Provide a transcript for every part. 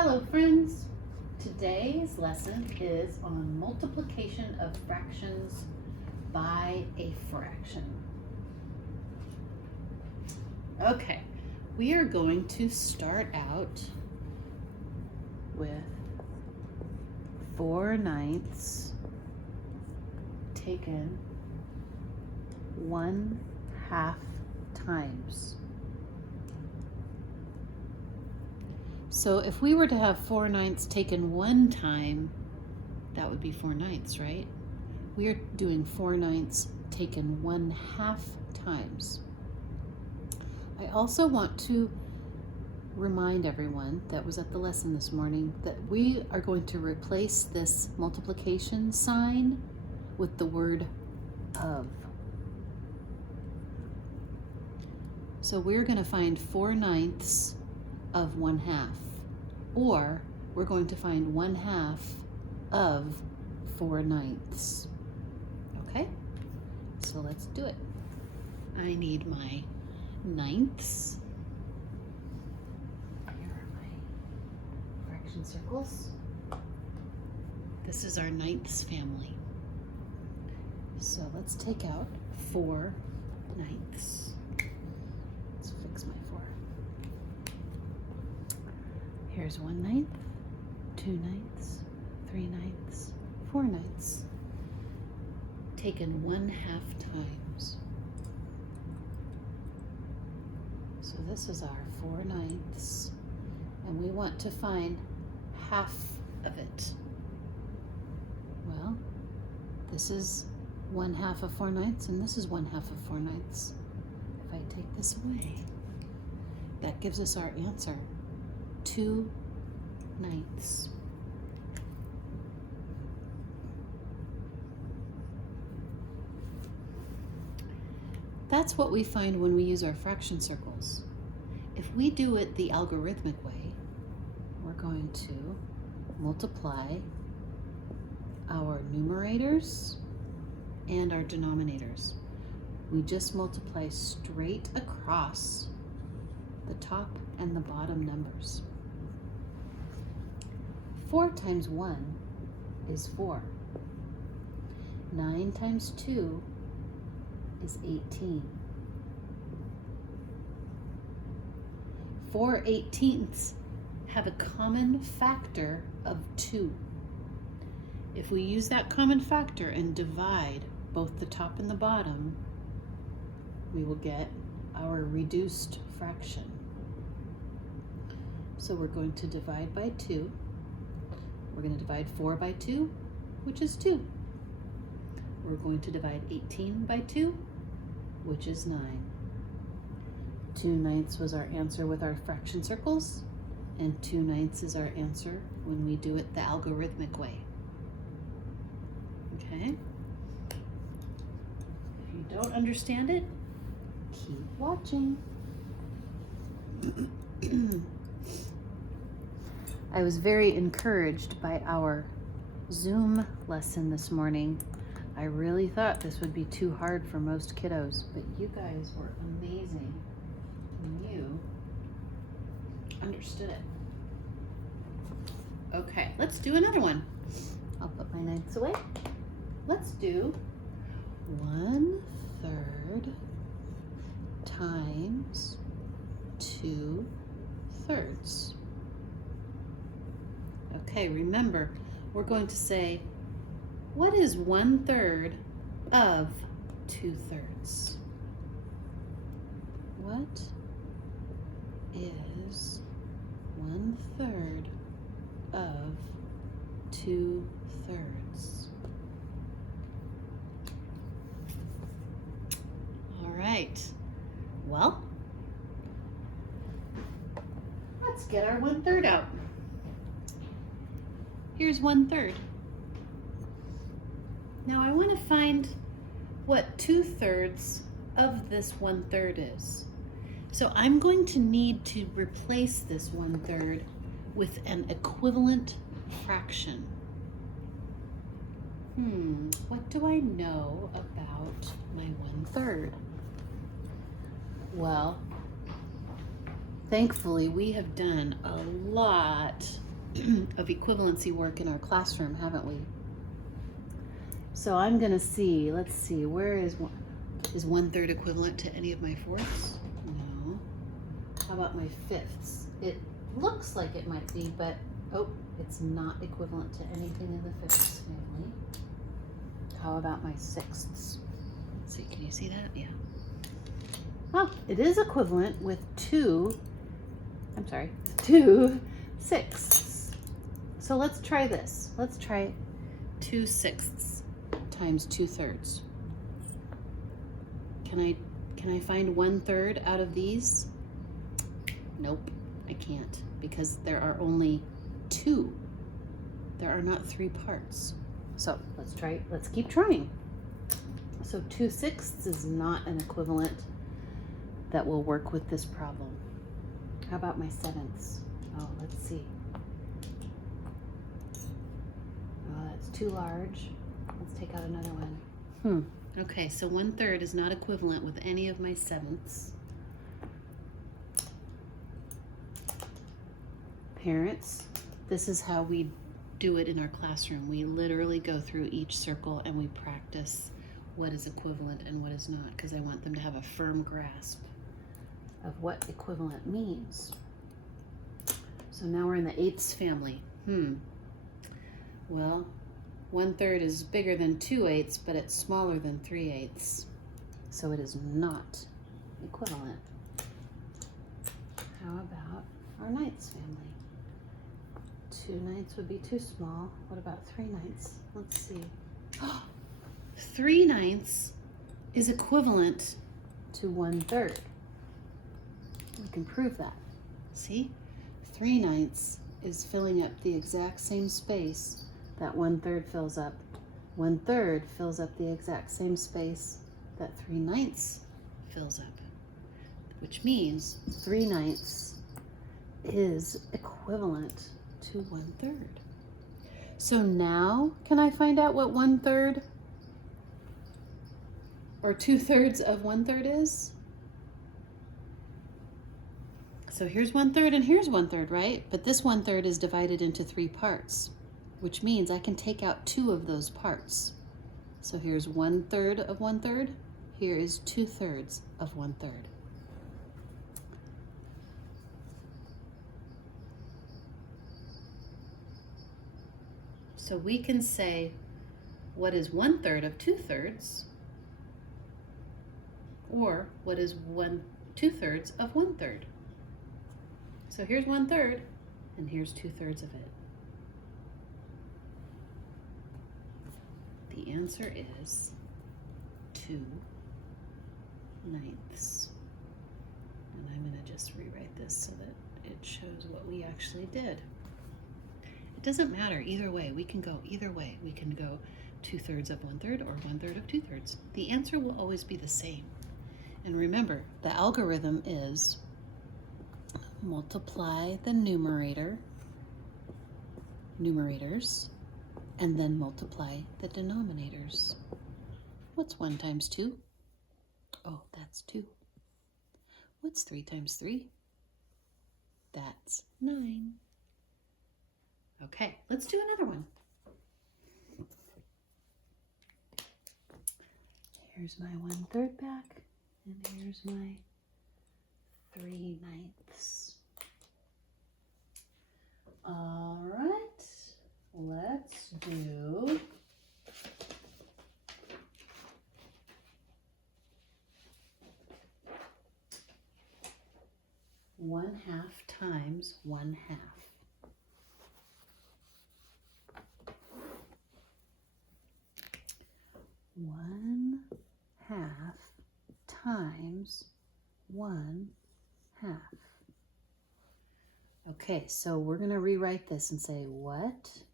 Hello friends! Today's lesson is on multiplication of fractions by a fraction. Okay, we are going to start out with 4/9 taken 1/2 times. So if we were to have 4/9 taken one time, that would be 4/9, right? We are doing 4/9 taken 1/2 times. I also want to remind everyone that was at the lesson this morning that we are going to replace this multiplication sign with the word of. So we're going to find 4/9 of 1/2, or we're going to find 1/2 of 4/9. Okay, so let's do it. I need my ninths. Here are my fraction circles. This is our ninths family. So let's take out 4/9. Let's fix my 4. Here's 1/9, 2/9, 3/9, 4/9, taken 1/2 times. So this is our 4/9, and we want to find half of it. Well, this is 1/2 of 4/9, and this is 1/2 of 4/9. If I take this away, that gives us our answer. 2/9. That's what we find when we use our fraction circles. If we do it the algorithmic way, we're going to multiply our numerators and our denominators. We just multiply straight across the top and the bottom numbers. 4 times 1 is 4. 9 times 2 is 18. 4/18 have a common factor of 2. If we use that common factor and divide both the top and the bottom, we will get our reduced fraction. So we're going to divide by 2. We're going to divide 4 by 2, which is 2. We're going to divide 18 by 2, which is 9. 2/9 was our answer with our fraction circles, and 2/9 is our answer when we do it the algorithmic way. Okay? If you don't understand it, keep watching. I was very encouraged by our Zoom lesson this morning. I really thought this would be too hard for most kiddos, but you guys were amazing. You understood it. Okay, let's do another one. I'll put my ninths away. Let's do 1/3 times 2/3. Okay, remember, we're going to say, what is 1/3 of 2/3? What is 1/3 of 2/3? All right, well, let's get our 1/3 out. Here's 1/3. Now I want to find what 2/3 of this 1/3 is. So I'm going to need to replace this 1/3 with an equivalent fraction. What do I know about my 1/3? Well, thankfully we have done a lot of equivalency work in our classroom, haven't we? So I'm going to see, let's see, where is 1/3 equivalent to any of my fourths? No. How about my fifths? It looks like it might be, but oh, it's not equivalent to anything in the fifths family. How about my sixths? Let's see, can you see that? Yeah. Oh, it is equivalent with 2 sixths. So let's try this. Let's try 2 sixths times 2/3. Can I find 1/3 out of these? Nope, I can't, because there are only 2. There are not 3 parts. So let's keep trying. So 2 sixths is not an equivalent that will work with this problem. How about my sevenths? Oh, let's see. Oh, that's too large. Let's take out another one. Okay, so 1/3 is not equivalent with any of my sevenths. Parents, this is how we do it in our classroom. We literally go through each circle and we practice what is equivalent and what is not, because I want them to have a firm grasp of what equivalent means. So now we're in the eighths family. Well, 1/3 is bigger than 2/8, but it's smaller than 3/8. So it is not equivalent. How about our ninths family? 2/9 would be too small. What about 3/9? Let's see. 3/9 is equivalent to 1/3. We can prove that. See? 3/9 is filling up the exact same space that 1/3 fills up. 1/3 fills up the exact same space that 3/9 fills up, which means 3/9 is equivalent to 1/3. So now, can I find out what 1/3 or 2/3 of 1/3 is? So here's 1/3 and here's 1/3, right? But this 1/3 is divided into 3 parts, which means I can take out 2 of those parts. So here's 1/3 of 1/3. Here is 2/3 of 1/3. So we can say, what is 1/3 of 2/3? Or what is 2/3 of 1/3? So here's 1/3 and here's 2/3 of it. The answer is 2/9. And I'm going to just rewrite this so that it shows what we actually did. It doesn't matter either way. We can go either way. We can go 2/3 of 1/3 or 1/3 of 2/3. The answer will always be the same. And remember, the algorithm is multiply the numerators, and then multiply the denominators. What's 1 times 2? Oh, that's 2. What's 3 times 3? That's 9. Okay, let's do another one. Here's my 1/3 back, and here's my 3/9. All right, let's do one half times 1/2. One half times 1/2. Okay, so we're going to rewrite this and say, what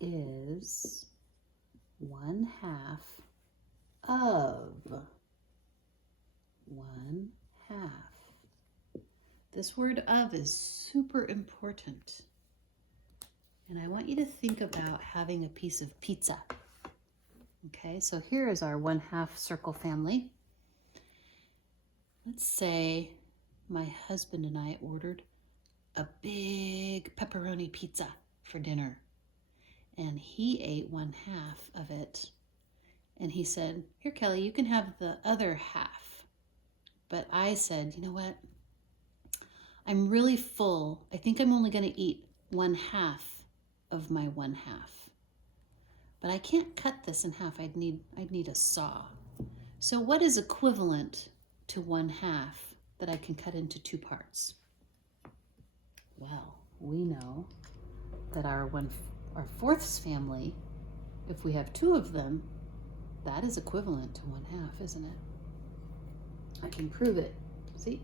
is 1/2 of 1/2? This word of is super important. And I want you to think about having a piece of pizza. Okay, so here is our 1/2 circle family. Let's say my husband and I ordered a big pepperoni pizza for dinner. And he ate 1/2 of it. And he said, "Here, Kelly, you can have the other half." But I said, "You know what? I'm really full. I think I'm only going to eat 1/2 of my 1/2. But I can't cut this in half. I'd need a saw. So what is equivalent to 1/2 that I can cut into 2 parts?" Well, we know that our fourths family, if we have 2 of them, that is equivalent to 1/2, isn't it? I can prove it. See?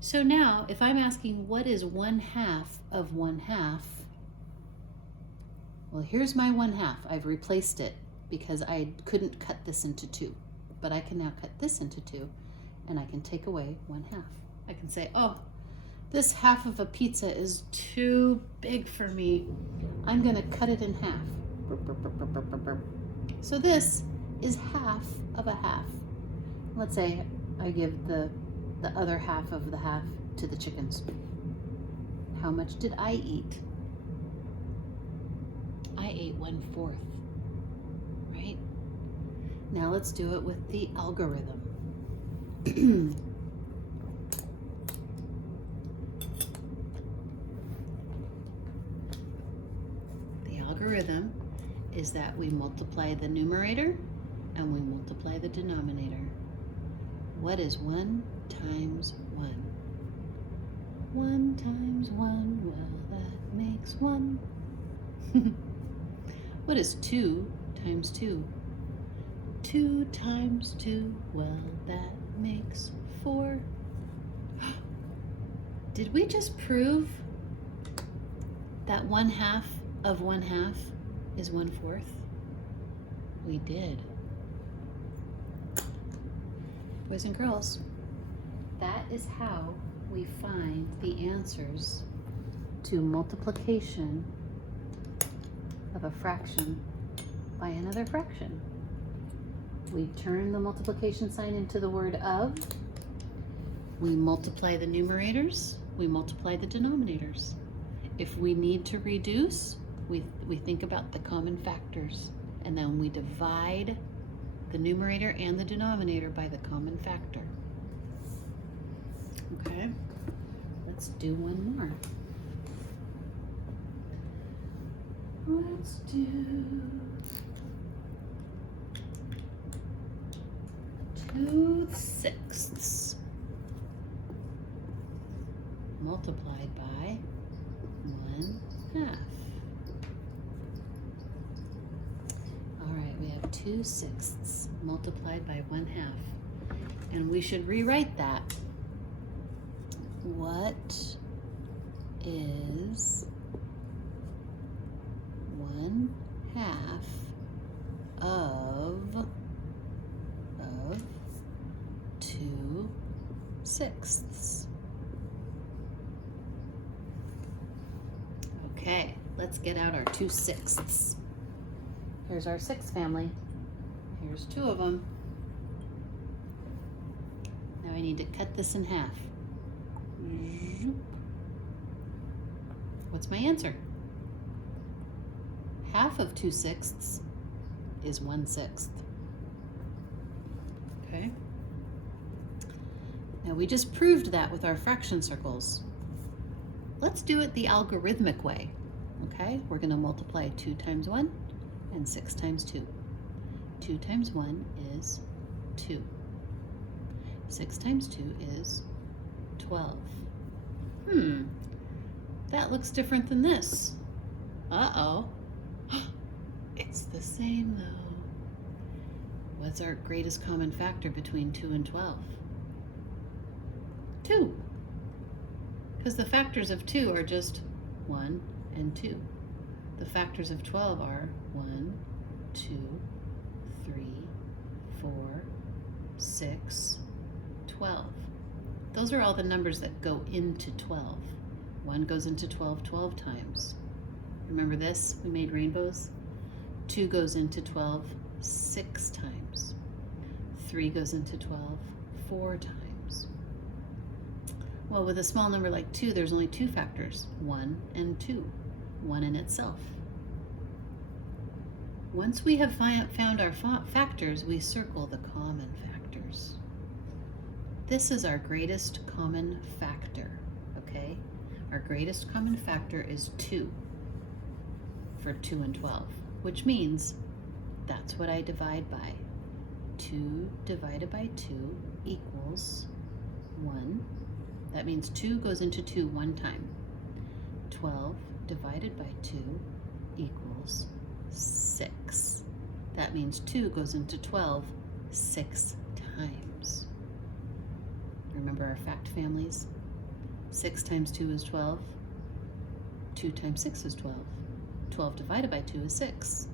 So now, if I'm asking what is 1/2 of 1/2, well, here's my 1/2. I've replaced it because I couldn't cut this into 2. But I can now cut this into 2, and I can take away 1/2. I can say, oh, this half of a pizza is too big for me. I'm going to cut it in half. So this is half of a half. Let's say I give the other half of the half to the chickens. How much did I eat? I ate 1/4, right? Now let's do it with the algorithm. The algorithm is that we multiply the numerator and we multiply the denominator. What is 1 times 1? 1 times 1, well, that makes 1. What is 2 times 2? 2 times 2, well, that makes 4. Did we just prove that 1/2 of 1/2 is 1/4? We did. Boys and girls, that is how we find the answers to multiplication of a fraction by another fraction. We turn the multiplication sign into the word of. We multiply the numerators. We multiply the denominators. If we need to reduce, we think about the common factors, and then we divide the numerator and the denominator by the common factor. Okay, let's do one more. Let's do 2/6 multiplied by 1/2. All right, we have 2/6 multiplied by 1/2. And we should rewrite that. What is 1/2 of 2/6? Okay, let's get out our 2/6. Here's our 6 family. Here's 2 of them. Now I need to cut this in half. What's my answer? Half of 2/6 is 1/6. Okay. Now we just proved that with our fraction circles. Let's do it the algorithmic way. Okay, we're going to multiply 2 times 1 and 6 times 2. 2 times 1 is 2. 6 times 2 is 12. That looks different than this. Uh-oh. It's the same though. What's our greatest common factor between 2 and 12? 2. Because the factors of 2 are just 1 and 2. The factors of 12 are 1, 2, 3, 4, 6, 12. Those are all the numbers that go into 12. 1 goes into 12 12 times. Remember this? We made rainbows. 2 goes into 12 6 times. 3 goes into 12 4 times. Well, with a small number like 2, there's only 2 factors, 1 and 2, 1 in itself. Once we have found our factors, we circle the common factors. This is our greatest common factor, okay? Our greatest common factor is 2 for 2 and 12, which means that's what I divide by. 2 divided by 2 equals 1. That means 2 goes into 2 one time. 12 divided by 2 equals 6. That means 2 goes into 12 6 times. Remember our fact families? 6 times 2 is 12. 2 times 6 is 12. 12 divided by 2 is 6.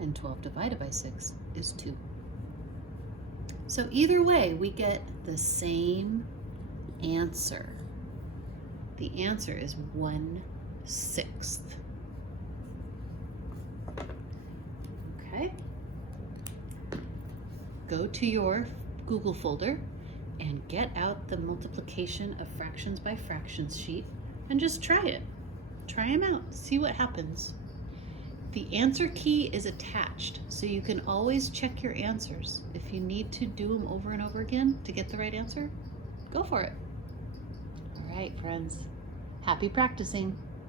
And 12 divided by 6 is 2. So either way, we get the same answer. The answer is 1/6. Okay. Go to your Google folder and get out the multiplication of fractions by fractions sheet and just try it. Try them out. See what happens. The answer key is attached, so you can always check your answers. If you need to do them over and over again to get the right answer, go for it. All right, friends. Happy practicing.